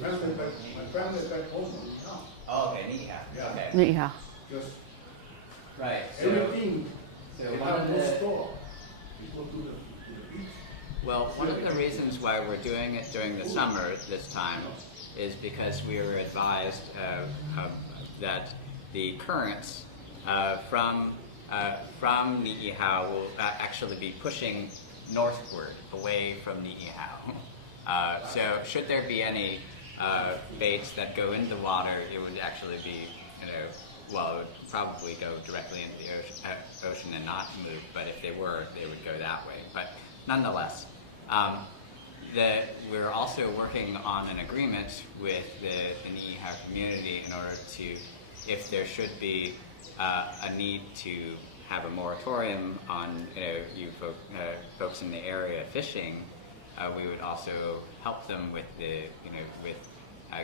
My family back home. Oh, okay, Niihau. Okay. Niihau. Just Right. everything. So they one have of no the store. You go to the beach. Well, one of the reasons why we're doing it during the summer this time is because we were advised that the currents from Niihau will actually be pushing northward, away from Niihau. So should there be any baits that go into the water, it would actually be, well, it would probably go directly into the ocean and not move, but if they were, they would go that way. But nonetheless, we're also working on an agreement with the Niihau community in order to, if there should be a need to have a moratorium on folks in the area fishing, we would also help them with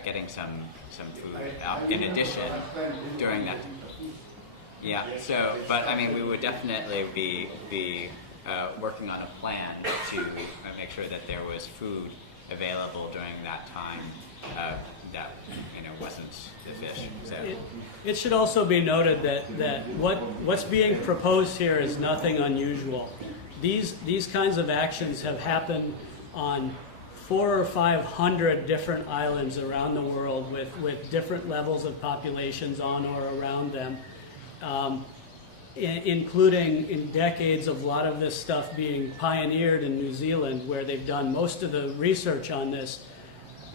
getting some food in addition during that. Yeah. So, but I mean, we would definitely be working on a plan to make sure that there was food available during that time that wasn't the fish. So It should also be noted that what's being proposed here is nothing unusual. These kinds of actions have happened on 400 or 500 different islands around the world with different levels of populations on or around them, including in decades of a lot of this stuff being pioneered in New Zealand, where they've done most of the research on this.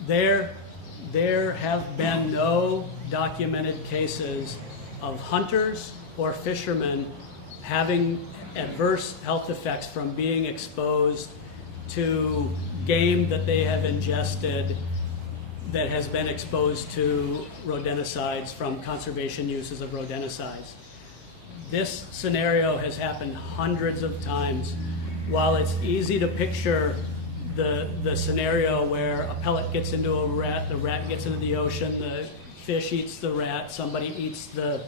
There have been no documented cases of hunters or fishermen having adverse health effects from being exposed to game that they have ingested that has been exposed to rodenticides from conservation uses of rodenticides. This scenario has happened hundreds of times. While it's easy to picture the scenario where a pellet gets into a rat, the rat gets into the ocean, the fish eats the rat, somebody eats the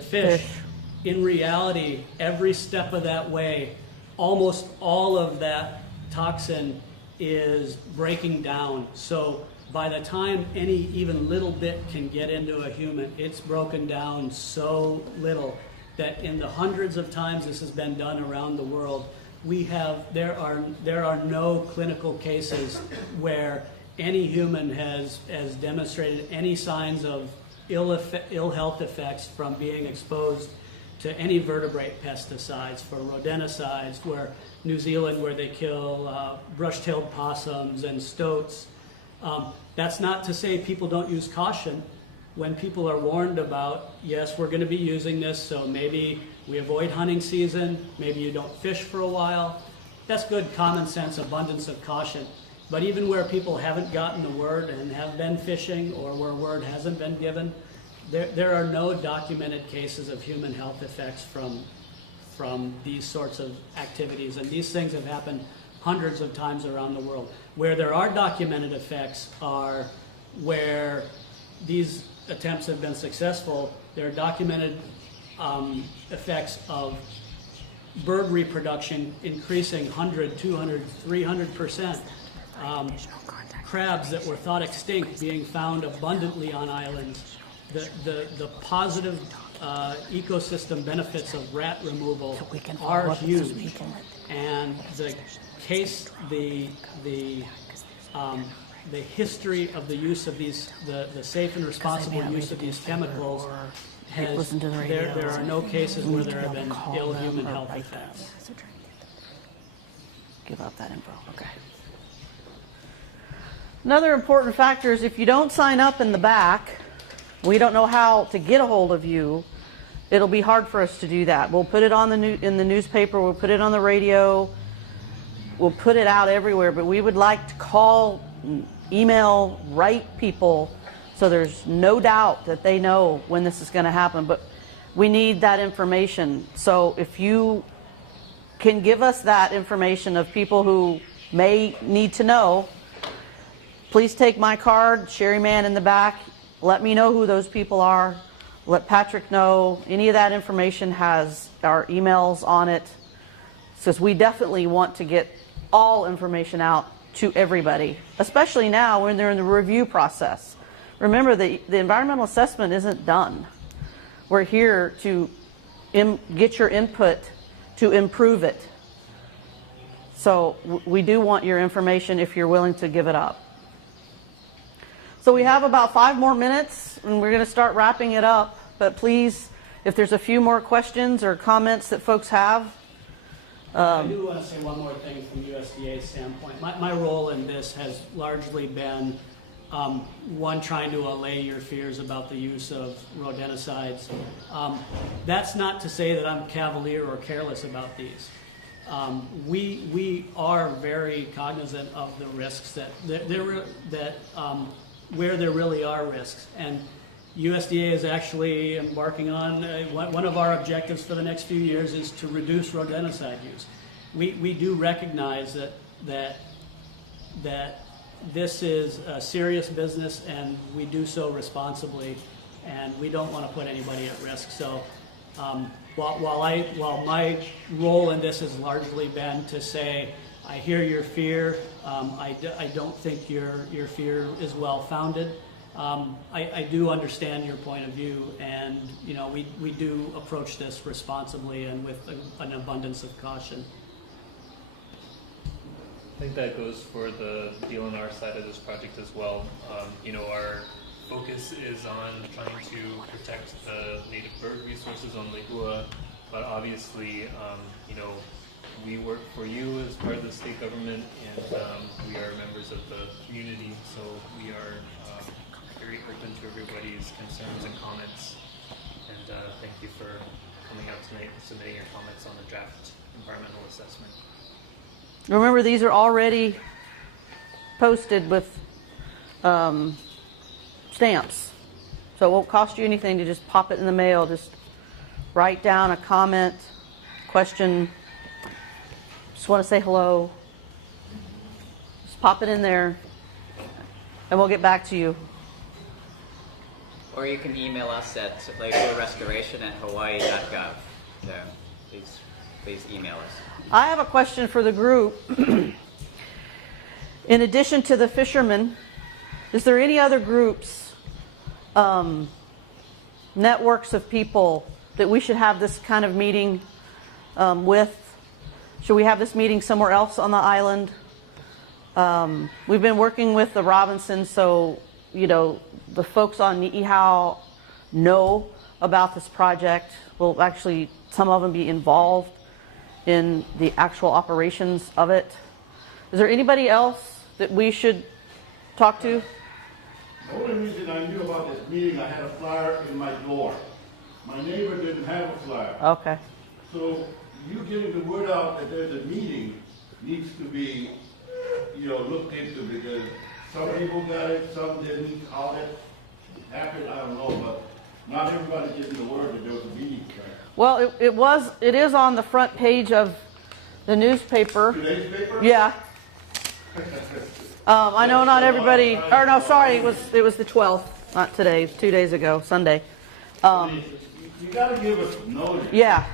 fish. In reality, every step of that way, almost all of that toxin is breaking down. So by the time any even little bit can get into a human, it's broken down so little that in the hundreds of times this has been done around the world, there are no clinical cases where any human has demonstrated any signs of ill health effects from being exposed to any vertebrate pesticides, for rodenticides, where New Zealand, where they kill brush-tailed possums and stoats. That's not to say people don't use caution. When people are warned about, yes, we're going to be using this, so maybe we avoid hunting season, maybe you don't fish for a while, that's good common sense, abundance of caution. But even where people haven't gotten the word and have been fishing, or where word hasn't been given, there are no documented cases of human health effects from these sorts of activities. And these things have happened hundreds of times around the world. Where there are documented effects are where these attempts have been successful, there are documented effects of bird reproduction increasing 100, 200, 300%. Crabs that were thought extinct being found abundantly on islands. The positive ecosystem benefits of rat removal are huge. And the history of the use of these, the safe and responsible use of these chemicals has, there are no cases where there have been ill human health effects. Give out that info, okay. Another important factor is if you don't sign up in the back, we don't know how to get a hold of you, it'll be hard for us to do that. We'll put it on in the newspaper, we'll put it on the radio, we'll put it out everywhere, but we would like to call, email, write people so there's no doubt that they know when this is going to happen. But we need that information. So if you can give us that information of people who may need to know, please take my card, Sherry Man in the back, let me know who those people are, let Patrick know. Any of that information has our emails on it, because we definitely want to get all information out to everybody, especially now when they're in the review process. Remember, the environmental assessment isn't done. We're here to get your input to improve it. So we do want your information if you're willing to give it up. So we have about 5 more minutes and we're going to start wrapping it up. But please, if there's a few more questions or comments that folks have. I do want to say one more thing from USDA's standpoint. My role in this has largely been, one, trying to allay your fears about the use of rodenticides. That's not to say that I'm cavalier or careless about these. We are very cognizant of the risks where there really are risks. And USDA is actually embarking on, one of our objectives for the next few years is to reduce rodenticide use. We do recognize that this is a serious business and we do so responsibly, and we don't want to put anybody at risk. So while my role in this has largely been to say, I hear your fear, I don't think your fear is well founded. I do understand your point of view, and we do approach this responsibly and with an abundance of caution. I think that goes for the DLNR side of this project as well. Our focus is on trying to protect the native bird resources on Lehua, but obviously, we work for you as part of the state government, and we are members of the community, so we are very open to everybody's concerns and comments. And thank you for coming out tonight and submitting your comments on the draft environmental assessment. Remember, these are already posted with stamps, so it won't cost you anything to just pop it in the mail. Just write down a comment, question, just want to say hello. Just pop it in there, and we'll get back to you. Or you can email us at lehuarestoration@hawaii.gov. So please email us. I have a question for the group. In addition to the fishermen, is there any other groups, networks of people that we should have this kind of meeting with? Should we have this meeting somewhere else on the island? We've been working with the Robinsons, so the folks on Ni'ihau know about this project. Will actually, some of them be involved in the actual operations of it. Is there anybody else that we should talk to? The only reason I knew about this meeting, I had a flyer in my door. My neighbor didn't have a flyer. Okay. So you getting the word out that there's a meeting needs to be, looked into, because some people got it, some didn't. How that happened, I don't know, but not everybody's getting the word that there was a meeting. Well, it is on the front page of the newspaper. Today's paper? Yeah. I know not everybody, or no, sorry, it was the 12th. not today, 2 days ago, Sunday. You gotta give us notice. Yeah.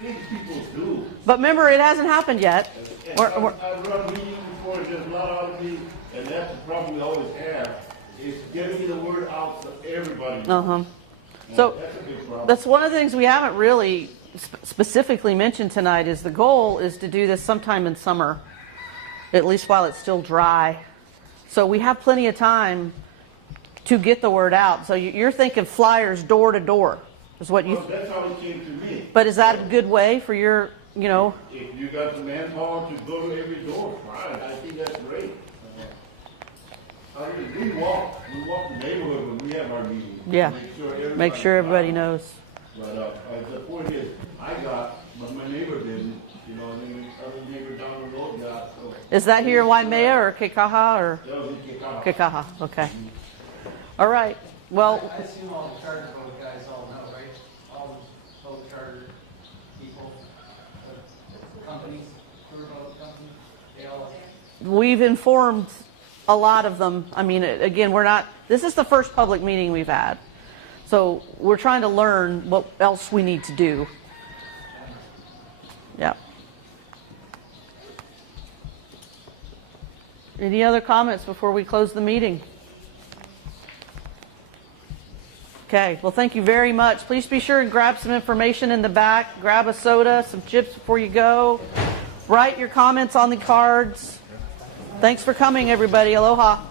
These people do. But remember, it hasn't happened yet. And I've run meetings before, there's a lot of other meetings, and that's the problem we always have, is getting the word out to everybody. Uh-huh. So that's a big problem. that's one of the things we haven't really specifically mentioned tonight is the goal is to do this sometime in summer, at least while it's still dry. So we have plenty of time to get the word out. So you're thinking flyers door to door is what you... Well, that's how it came to me. But is that a good way for your, you know... If you got the manpower to go to every door, fine, I think that's great. We walk the neighborhood when we have our meetings. Yeah. Make sure everybody knows. But the point is, I got, but my neighbor didn't. You know, and then the other neighbor down the road got. So. Is that here in Waimea or Kekaha or? That was in Kekaha. Kekaha, okay. All right. Well. I assume all the charter boat guys all know, right? All the boat charter people, companies, tour boat companies, they all. We've informed a lot of them. I mean, again, this is the first public meeting we've had. So we're trying to learn what else we need to do. Yeah. Any other comments before we close the meeting? Okay, well, thank you very much. Please be sure and grab some information in the back. Grab a soda, some chips before you go. Write your comments on the cards. Thanks for coming, everybody. Aloha.